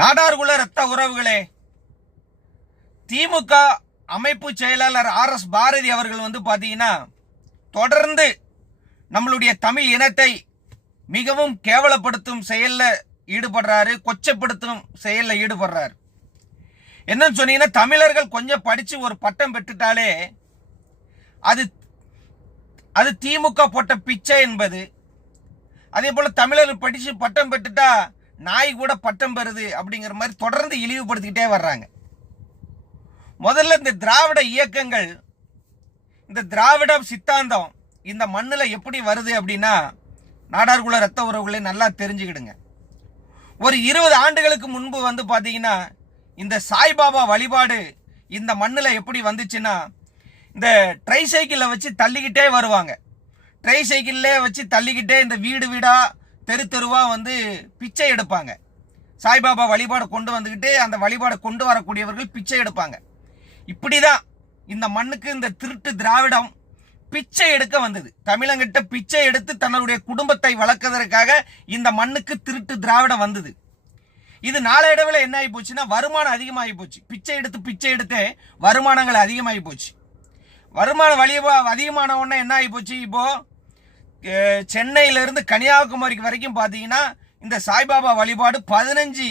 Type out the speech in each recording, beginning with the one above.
நாடார்குல இரத்த உறவுகளே, திமுக அமைப்பு செயலாளர் RS பாரதி அவர்கள் பாத்தீங்கன்னா தொடர்ந்து நம்மளுடைய தமிழ் இனத்தை மிகவும் கேவலப்படுத்தும் செயல்ல ஈடுபடுறாரு, கொச்சப்படுத்தும் செயல்ல ஈடுபடுறாரு. என்னன்னு சொன்னீங்கன்னா, தமிழர்கள் கொஞ்சம் படிச்சு ஒரு பட்டம் பெற்றுட்டாலே அது திமுக போட்ட பிச்சை என்பது. அதே போல தமிழர்கள் படிச்சு பட்டம் பெற்றுட்டா நாய் கூட பட்டம் பெறுது அப்படிங்கிற மாதிரி தொடர்ந்து இழிவுபடுத்திக்கிட்டே வர்றாங்க. முதல்ல இந்த திராவிட இயக்கங்கள், இந்த திராவிட சித்தாந்தம் இந்த மண்ணில் எப்படி வருது அப்படின்னா, நாடார்குல இரத்த உறவுகளை நல்லா தெரிஞ்சுக்கிடுங்க. ஒரு 20 ஆண்டுகளுக்கு முன்பு பார்த்தீங்கன்னா, இந்த சாய்பாபா வழிபாடு இந்த மண்ணில் எப்படி வந்துச்சுன்னா, இந்த ட்ரை சைக்கிளை வச்சு தள்ளிக்கிட்டே வருவாங்க. ட்ரை சைக்கிள்லே வச்சு தள்ளிக்கிட்டே இந்த வீடு வீடா தெரு தெருவா பிச்சை எடுப்பாங்க. சாய்பாபா வழிபாடு கொண்டு வந்துக்கிட்டு அந்த வழிபாடை கொண்டு வரக்கூடியவர்கள் பிச்சை எடுப்பாங்க. இப்படிதான் இந்த மண்ணுக்கு இந்த திருட்டு திராவிடம் பிச்சை எடுக்க வந்தது. தமிழங்கிட்ட பிச்சை எடுத்து தன்னுடைய குடும்பத்தை வளர்க்கறதுக்காக இந்த மண்ணுக்கு திருட்டு திராவிடம் வந்தது. இது நாளடைவில் என்ன ஆகி போச்சுன்னா, வருமானம் அதிகமாகி போச்சு. பிச்சை எடுத்து வருமானங்கள் அதிகமாகி போச்சு. வருமானம் அதிகமான உடனே என்ன ஆகி போச்சு, இப்போ சென்னையிலிருந்து கன்னியாகுமரி வரைக்கும் பார்த்தீங்கன்னா இந்த சாய்பாபா வழிபாடு 15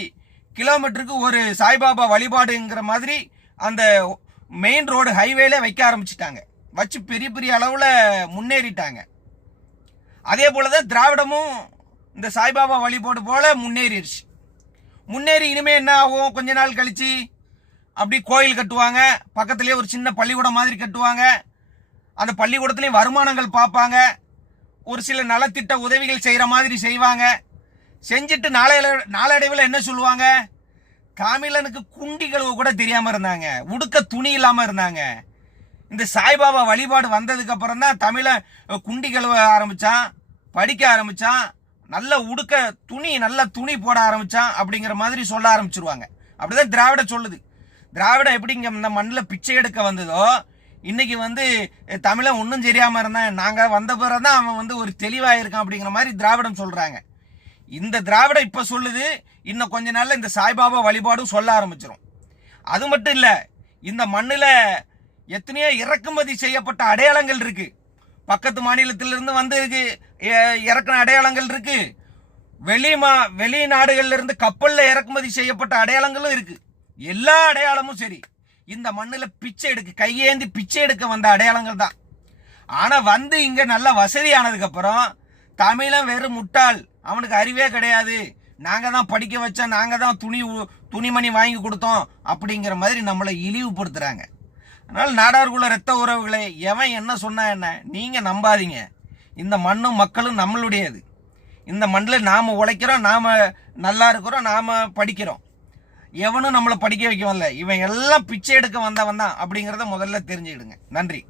கிலோமீட்டருக்கு ஒரு சாய்பாபா வழிபாடுங்கிற மாதிரி அந்த மெயின் ரோடு ஹைவேல வைக்க ஆரம்பிச்சிட்டாங்க. வச்சு பெரிய பெரிய அளவில் முன்னேறிட்டாங்க. அதே போலதான் திராவிடமும் இந்த சாய்பாபா வழிபாடு போல முன்னேறிடுச்சு. முன்னேறி இனிமே என்ன ஆகும், கொஞ்ச நாள் கழிச்சு அப்படி கோயில் கட்டுவாங்க, பக்கத்திலேயே ஒரு சின்ன பள்ளிக்கூடம் மாதிரி கட்டுவாங்க. அந்த பள்ளிக்கூடத்துலேயும் வருமானங்கள் பார்ப்பாங்க. ஒரு சில நலத்திட்ட உதவிகள் செய்கிற மாதிரி செய்வாங்க. செஞ்சுட்டு நாளடைவில் என்ன சொல்லுவாங்க, தமிழனுக்கு குண்டி கழுவ கூட தெரியாமல் இருந்தாங்க, உடுக்க துணி இல்லாமல் இருந்தாங்க. இந்த சாய்பாபா வழிபாடு வந்ததுக்கு அப்புறம் தான் தமிழன் குண்டி கழுவ ஆரம்பிச்சான், படிக்க ஆரம்பிச்சான், நல்ல உடுக்க துணி நல்ல துணி போட ஆரம்பிச்சான் அப்படிங்கிற மாதிரி சொல்ல ஆரம்பிச்சிருவாங்க. அப்படிதான் திராவிட சொல்லுது. திராவிடம் எப்படி இங்க இந்த மண்ணில் பிச்சை எடுக்க வந்ததோ, இன்னைக்கு தமிழன் ஒன்றும் தெரியாம இருந்தான், நாங்க வந்த பிறகுதான் அவன் ஒரு தெளிவாயிருக்கான் அப்படிங்கிற மாதிரி திராவிடம் சொல்றாங்க. இந்த திராவிடம் இப்ப சொல்லுது, இன்னும் கொஞ்ச நாள்ல இந்த சாய்பாபா வழிபாடும் சொல்ல ஆரம்பிச்சிடும். அது மட்டும் இல்ல, இந்த மண்ணில் எத்தனையோ இறக்குமதி செய்யப்பட்ட அடையாளங்கள் இருக்கு. பக்கத்து மாநிலத்திலிருந்து இருக்கு இறக்குன அடையாளங்கள் இருக்கு. வெளிநாடுகள்ல இருந்து கப்பல்ல இறக்குமதி செய்யப்பட்ட அடையாளங்களும் இருக்கு. எல்லா அடையாளமும் சரி இந்த மண்ணில் பிச்சை எடுக்க, கையேந்தி பிச்சை எடுக்க வந்த அடையாளங்கள் தான். ஆனா இங்க நல்ல வசதியானதுக்கு அப்புறம் தமிழன் வெறும் முட்டாள், அவனுக்கு அறிவே கிடையாது, நாங்க தான் படிக்க வச்சோம், நாங்க தான் துணிமணி வாங்கி கொடுத்தோம் அப்படிங்கிற மாதிரி நம்மளை இழிவுபடுத்துறாங்க. அதனால நாடார்குல இரத்த உறவுகளை எவன் என்ன சொன்னா என்ன, நீங்க நம்பாதீங்க. இந்த மண்ணும் மக்களும் நம்மளுடையது. இந்த மண்ணில் நாம உழைக்கிறோம், நாம நல்லா இருக்கிறோம், நாம படிக்கிறோம். எவனும் நம்மளை படிக்க வைக்கவில்லை. இவன் எல்லாம் பிச்சை எடுக்க வந்தவன் தான் அப்படிங்கிறத முதல்ல தெரிஞ்சுக்கிடுங்க. நன்றி.